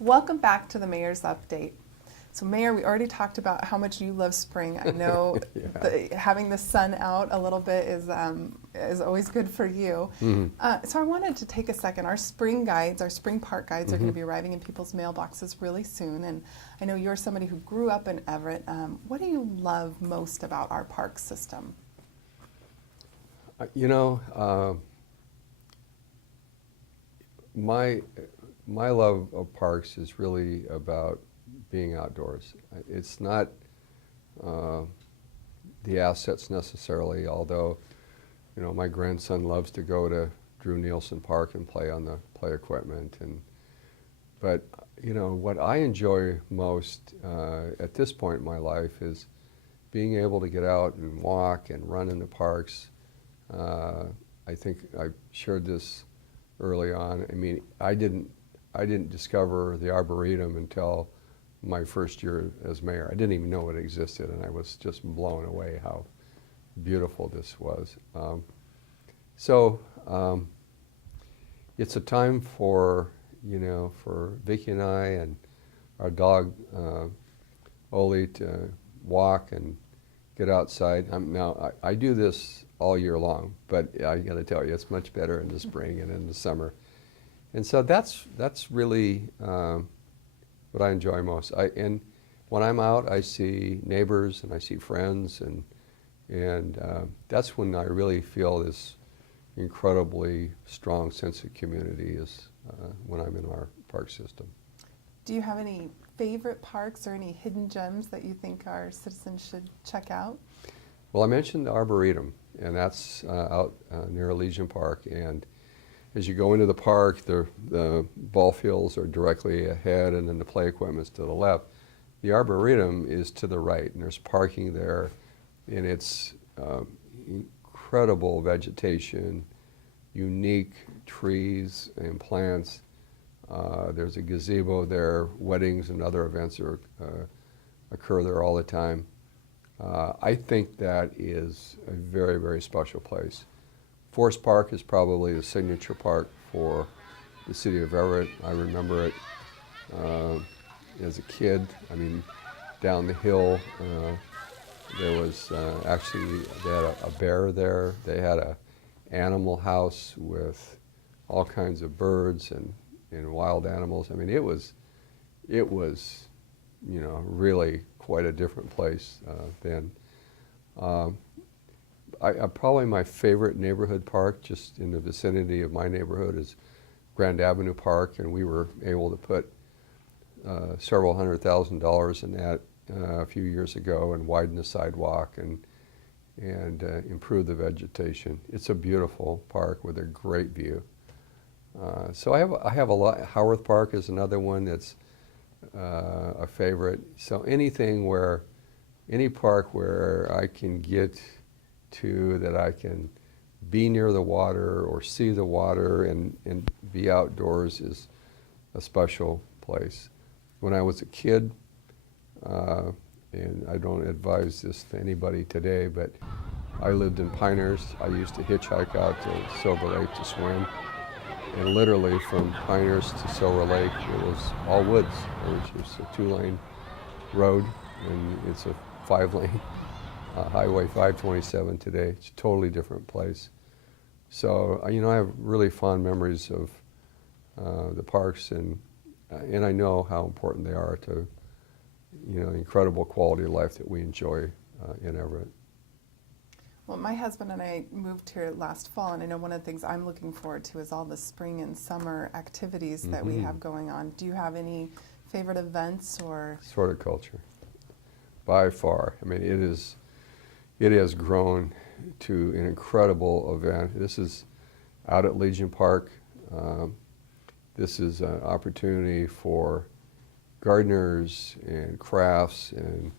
Welcome back to the Mayor's Update. So Mayor, we already talked about how much you love spring. I know having the sun out a little bit is always good for you. So I wanted to take a second. Our spring guides, our spring park guides are going to be arriving in people's mailboxes really soon. And I know you're somebody who grew up in Everett. What do you love most about our park system? You know, my love of parks is really about being outdoors. It's not the assets necessarily, although, you know, my grandson loves to go to Drew Nielsen Park and play on the play equipment. But, you know, what I enjoy most at this point in my life is being able to get out and walk and run in the parks. I think I shared this early on. I mean, I didn't discover the Arboretum until my first year as mayor. I didn't even know it existed, and I was just blown away how beautiful this was. It's a time for, you know, for Vicki and I and our dog Oli to walk and get outside. Now, I do this all year long, but I got to tell you, it's much better in the spring and in the summer. And so that's really what I enjoy most. And when I'm out, I see neighbors and I see friends, and that's when I really feel this incredibly strong sense of community is when I'm in our park system. Do you have any favorite parks or any hidden gems that you think our citizens should check out? Well, I mentioned the Arboretum, and that's out near Legion Park. And as you go into the park, the ball fields are directly ahead, and then the play equipment's to the left. The Arboretum is to the right, and there's parking there, and it's incredible vegetation, unique trees and plants. There's a gazebo there. Weddings and other events occur there all the time. I think that is a very, very special place. Forest Park is probably the signature park for the city of Everett. I remember it as a kid. I mean, down the hill, there was actually, they had a bear there. They had a animal house with all kinds of birds and wild animals. I mean, it was, you know, really quite a different place then. Probably my favorite neighborhood park just in the vicinity of my neighborhood is Grand Avenue Park, and we were able to put several $100,000 in that a few years ago and widen the sidewalk and improve the vegetation. It's a beautiful park with a great view. So I have a lot. Howarth Park is another one that's a favorite. So any park where I can get to, that I can be near the water or see the water and be outdoors, is a special place. When I was a kid, and I don't advise this to anybody today, but I lived in Pinehurst. I used to hitchhike out to Silver Lake to swim. And literally from Pinehurst to Silver Lake, it was all woods. It was just a 2-lane road, and it's a 5-lane Highway 527 today. It's a totally different place. So, you know, I have really fond memories of the parks, and I know how important they are to, you know, the incredible quality of life that we enjoy in Everett. Well, my husband and I moved here last fall, and I know one of the things I'm looking forward to is all the spring and summer activities that we have going on. Do you have any favorite events or? Horticulture, by far. I mean, it has grown to an incredible event. This is out at Legion Park. This is an opportunity for gardeners and crafts, and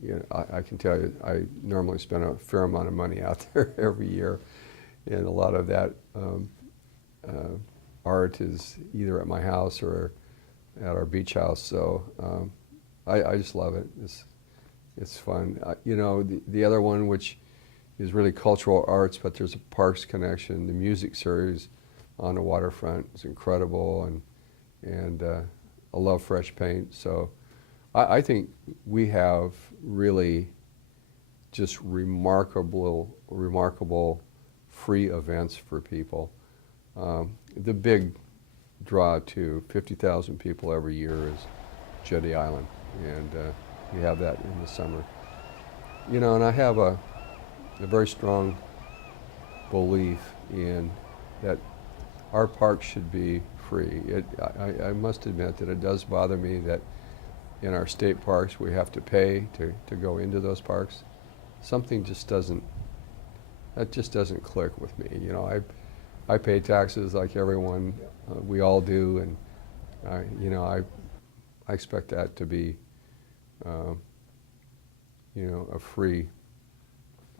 you know, I can tell you, I normally spend a fair amount of money out there every year, and a lot of that art is either at my house or at our beach house. So I just love it. It's fun. You know, the other one, which is really cultural arts, but there's a parks connection. The music series on the waterfront is incredible, and I love fresh paint. So I think we have really just remarkable free events for people. The big draw to 50,000 people every year is Jetty Island, and we have that in the summer. You know, and I have a very strong belief in that our parks should be free. I must admit that it does bother me that in our state parks we have to pay to go into those parks. Something just doesn't click with me. You know, I pay taxes like everyone, we all do, and you know, I expect that to be you know, a free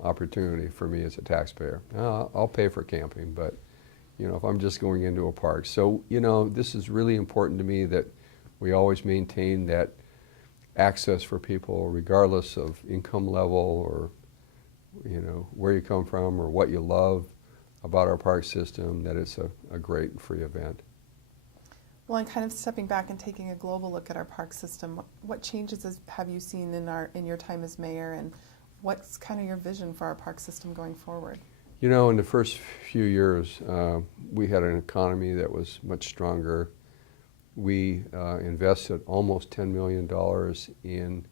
opportunity for me as a taxpayer. I'll pay for camping, but you know, if I'm just going into a park. So, you know, this is really important to me that we always maintain that access for people regardless of income level or, you know, where you come from or what you love about our park system, that it's a great and free event. Well, and kind of stepping back and taking a global look at our park system, what changes have you seen in your time as mayor, and what's kind of your vision for our park system going forward? You know, in the first few years, we had an economy that was much stronger. We invested almost $10 million in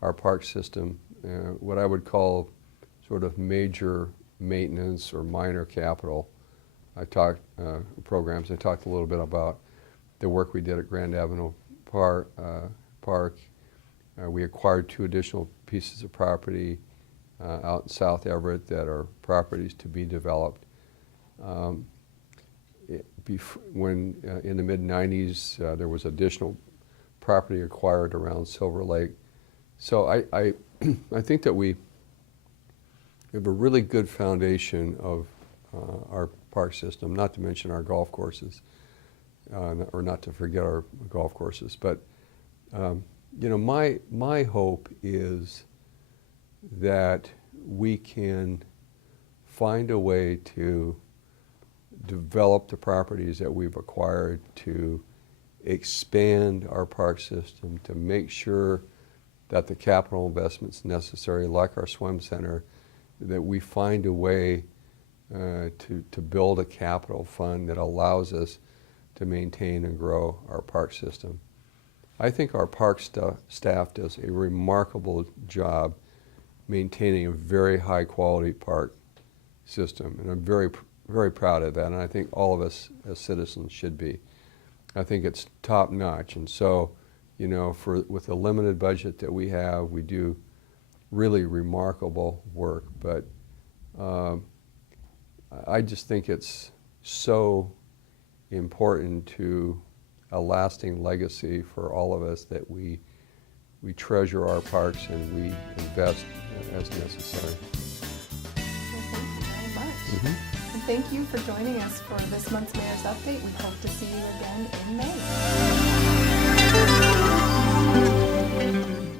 our park system, what I would call sort of major maintenance or minor capital. I talked programs. I talked a little bit about the work we did at Grand Avenue Park. We acquired 2 additional pieces of property out in South Everett that are properties to be developed. When in the mid-90s there was additional property acquired around Silver Lake. So I think that we have a really good foundation of our park system, not to mention our golf courses, or not to forget our golf courses. But you know, my hope is that we can find a way to develop the properties that we've acquired, to expand our park system, to make sure that the capital investments necessary, like our swim center, that we find a way to build a capital fund that allows us to maintain and grow our park system. I think our park staff does a remarkable job maintaining a very high quality park system, and I'm very proud of that, and I think all of us as citizens should be. I think it's top notch, and so, you know, with the limited budget that we have, we do really remarkable work, but I just think it's so important to a lasting legacy for all of us that we treasure our parks and we invest as necessary. Well, thank you very much. Mm-hmm. And thank you for joining us for this month's Mayor's Update. We hope to see you again in May.